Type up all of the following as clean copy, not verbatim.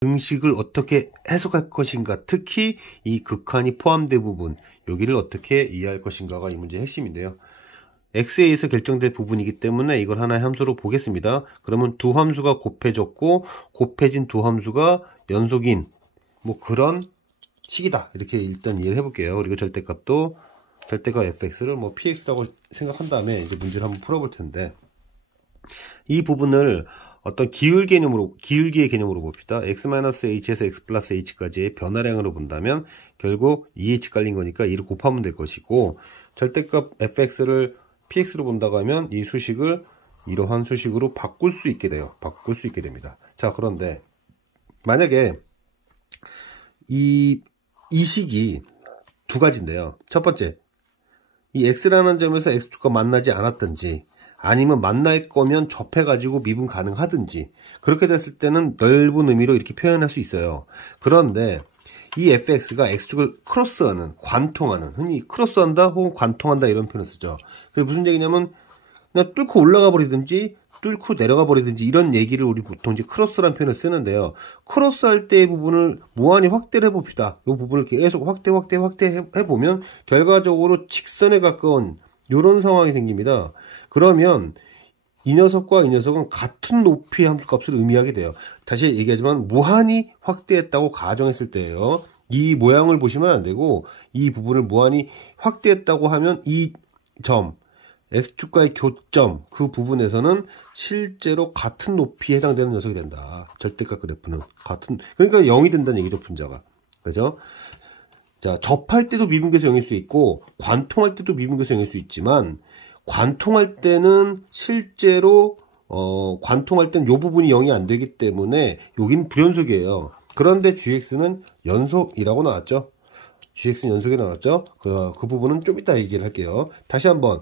등식을 어떻게 해석할 것인가, 특히 이 극한이 포함된 부분, 여기를 어떻게 이해할 것인가가 이 문제의 핵심인데요. x에 의해서 결정될 부분이기 때문에 이걸 하나의 함수로 보겠습니다. 그러면 두 함수가 곱해졌고 곱해진 두 함수가 연속인 뭐 그런 식이다, 이렇게 일단 이해를 해볼게요. 그리고 절대값 fx를 뭐 px라고 생각한 다음에 이제 문제를 한번 풀어볼 텐데, 이 부분을 어떤 기울기의 개념으로 봅시다. x-h에서 x 플러스 h까지의 변화량으로 본다면 결국 2h 깔린 거니까 2를 곱하면 될 것이고, 절대값 fx를 px로 본다고 하면 이 수식을 이러한 수식으로 바꿀 수 있게 됩니다. 자, 그런데 만약에 이 식이 두 가지인데요. 첫 번째, 이 x라는 점에서 x축과 만나지 않았든지, 아니면 만날 거면 접해가지고 미분 가능하든지, 그렇게 됐을 때는 넓은 의미로 이렇게 표현할 수 있어요. 그런데 이 fx가 x축을 크로스하는, 관통하는, 흔히 크로스한다 혹은 관통한다 이런 표현을 쓰죠. 그게 무슨 얘기냐면 그냥 뚫고 올라가 버리든지 뚫고 내려가 버리든지, 이런 얘기를 우리 보통 이제 크로스라는 표현을 쓰는데요. 크로스할 때의 부분을 무한히 확대를 해봅시다. 이 부분을 계속 확대 해보면 결과적으로 직선에 가까운 이런 상황이 생깁니다. 그러면 이 녀석과 이 녀석은 같은 높이의 함수값을 의미하게 돼요. 다시 얘기하지만 무한히 확대했다고 가정했을 때예요. 이 모양을 보시면 안 되고, 이 부분을 무한히 확대했다고 하면 이 점, x축과의 교점, 그 부분에서는 실제로 같은 높이에 해당되는 녀석이 된다. 절대값 그래프는 그러니까 0이 된다는 얘기죠, 분자가. 그죠? 자, 접할 때도 미분계수 0일 수 있고 관통할 때도 미분계수 0일 수 있지만, 관통할 때는 실제로 관통할 때는 요 부분이 0이 안 되기 때문에 여기는 불연속이에요. 그런데 gx는 연속이라고 나왔죠. gx는 연속이 나왔죠. 그 부분은 좀 이따 얘기를 할게요. 다시 한번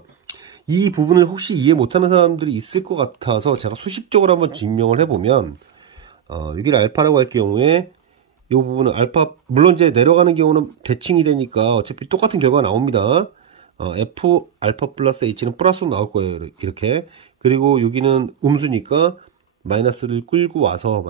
이 부분을 혹시 이해 못하는 사람들이 있을 것 같아서 제가 수식적으로 한번 증명을 해보면, 여기를 알파라고 할 경우에 이 부분은 알파, 물론 이제 내려가는 경우는 대칭이 되니까 어차피 똑같은 결과가 나옵니다. f 알파 플러스 h는 플러스로 나올 거예요, 이렇게. 그리고 여기는 음수니까 마이너스를 끌고 와서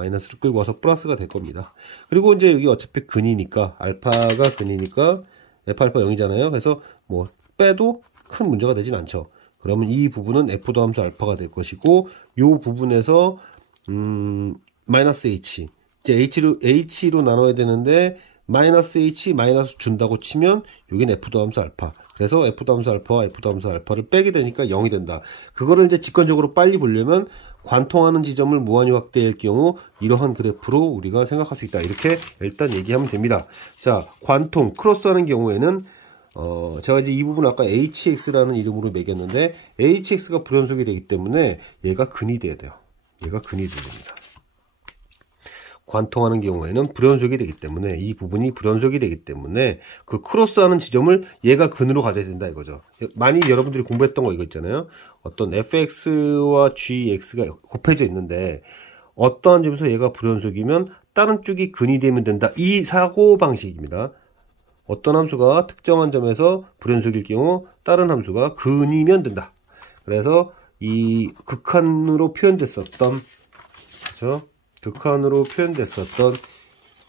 플러스가 될 겁니다. 그리고 이제 여기 어차피 근이니까, 알파가 근이니까 f 알파 0이잖아요. 그래서 뭐 빼도 큰 문제가 되진 않죠. 그러면 이 부분은 f 더함수 알파가 될 것이고, 이 부분에서 마이너스 h, 이제 h로 나눠야 되는데 마이너스 h 마이너스 준다고 치면 여기는 f 더함수 알파, 그래서 f 더함수 알파와 f 더함수 알파를 빼게 되니까 0이 된다. 그거를 이제 직관적으로 빨리 보려면 관통하는 지점을 무한히 확대할 경우 이러한 그래프로 우리가 생각할 수 있다, 이렇게 일단 얘기하면 됩니다. 자, 관통 크로스하는 경우에는 제가 이제 이 부분 아까 hx라는 이름으로 매겼는데, hx가 불연속이 되기 때문에 얘가 근이 돼야 돼요. 얘가 근이 돼야 됩니다. 관통하는 경우에는 불연속이 되기 때문에, 이 부분이 불연속이 되기 때문에 그 크로스하는 지점을 얘가 근으로 가져야 된다 이거죠. 많이 여러분들이 공부했던 거 이거 있잖아요. 어떤 fx와 gx가 곱해져 있는데 어떠한 점에서 얘가 불연속이면 다른 쪽이 근이 되면 된다, 이 사고방식입니다. 어떤 함수가 특정한 점에서 불연속일 경우 다른 함수가 근이면 된다. 그래서 이 극한으로 표현됐었던, 그렇죠? 극한으로 표현됐었던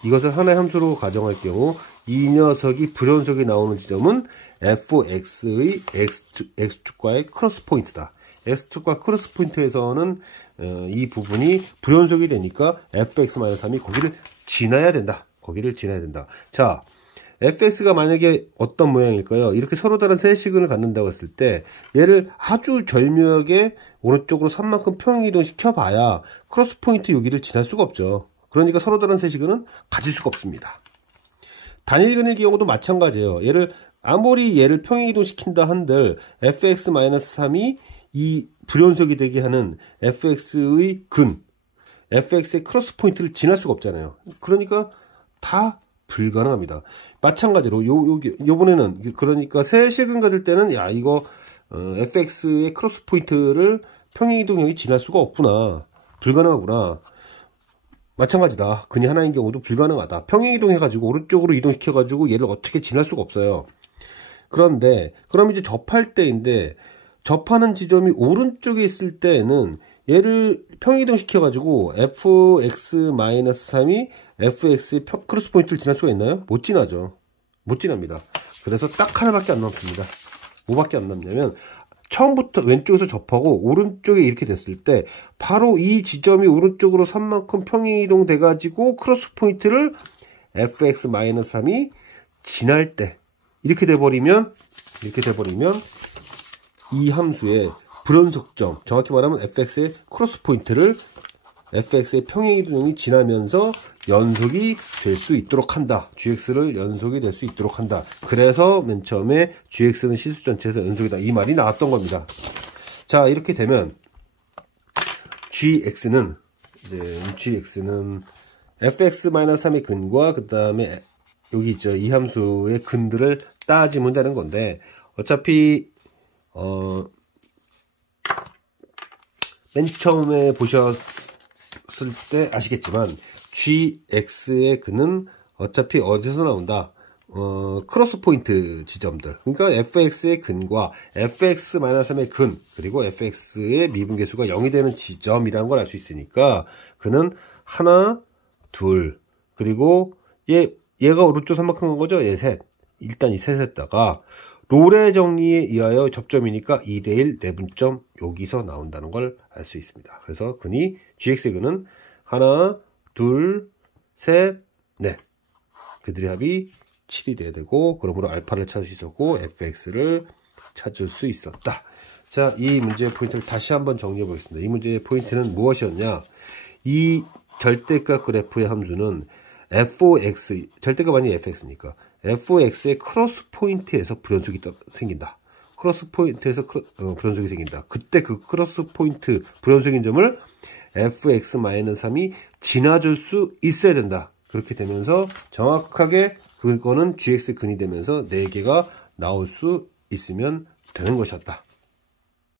이것을 하나의 함수로 가정할 경우 이 녀석이 불연속이 나오는 지점은 fx의 x축과의 크로스 포인트다. x축과 크로스 포인트에서는 이 부분이 불연속이 되니까 fx-3이 거기를 지나야 된다. 자, fx가 만약에 어떤 모양일까요? 이렇게 서로 다른 세 시근을 갖는다고 했을 때 얘를 아주 절묘하게 오른쪽으로 3만큼 평행이동 시켜봐야 크로스 포인트 여기를 지날 수가 없죠. 그러니까 서로 다른 세 시근은 가질 수가 없습니다. 단일근의 경우도 마찬가지예요. 아무리 얘를 평행이동 시킨다 한들 fx-3이 이 불연속이 되게 하는 fx의 근, fx의 크로스 포인트를 지날 수가 없잖아요. 그러니까 다 불가능합니다. 마찬가지로 요번에는 그러니까 세 실근 가질 때는 이거 fx의 크로스 포인트를 평행이동형이 지날 수가 없구나, 불가능하구나. 마찬가지다. 근이 하나인 경우도 불가능하다. 평행이동 해가지고 오른쪽으로 이동시켜가지고 얘를 어떻게 지날 수가 없어요. 그런데 그럼 이제 접할 때인데, 접하는 지점이 오른쪽에 있을 때에는 얘를 평행이동 시켜가지고 fx-3이 fx의 크로스 포인트를 지날 수가 있나요? 못 지나죠. 못 지납니다. 그래서 딱 하나밖에 안 남습니다. 뭐밖에 안 남냐면 처음부터 왼쪽에서 접하고 오른쪽에 이렇게 됐을 때 바로 이 지점이 오른쪽으로 3만큼 평행이동 돼가지고 크로스 포인트를 fx-3이 지날 때 이렇게 돼버리면 이 함수의 불연속점, 정확히 말하면 fx의 크로스 포인트를 fx의 평행이동이 지나면서 연속이 될 수 있도록 한다. gx를 연속이 될 수 있도록 한다. 그래서 맨 처음에 gx는 실수 전체에서 연속이다. 이 말이 나왔던 겁니다. 자, 이렇게 되면 gx는 fx-3의 근과 그 다음에 여기 있죠. 이 함수의 근들을 따지면 되는 건데 어차피 맨 처음에 보셨을 때 아시겠지만 gx의 근은 어차피 어디서 나온다? 크로스 포인트 지점들. 그러니까 fx의 근과 fx-3의 근 그리고 fx의 미분계수가 0이 되는 지점이라는 걸 알 수 있으니까 그는 하나, 둘 그리고 얘가 오른쪽 3만큼 간 거죠? 얘 셋. 일단 이 셋에다가 롤의 정리에 의하여 접점이니까 2대1 내분점 여기서 나온다는 걸 알 수 있습니다. 그래서 근이 gx의 근은 하나, 둘, 셋, 넷. 그들의 합이 7이 돼야 되고 그러므로 알파를 찾을 수 있었고 fx를 찾을 수 있었다. 자, 이 문제의 포인트를 다시 한번 정리해 보겠습니다. 이 문제의 포인트는 무엇이었냐? 이 절대값 그래프의 함수는 fx, 절대값 아니 fx니까 fx의 크로스 포인트에서 불연속이 생긴다. 크로스 포인트에서 불연속이 생긴다. 그때 그 크로스 포인트 불연속인 점을 fx-3이 지나줄 수 있어야 된다. 그렇게 되면서 정확하게 그거는 gx 근이 되면서 4개가 나올 수 있으면 되는 것이었다.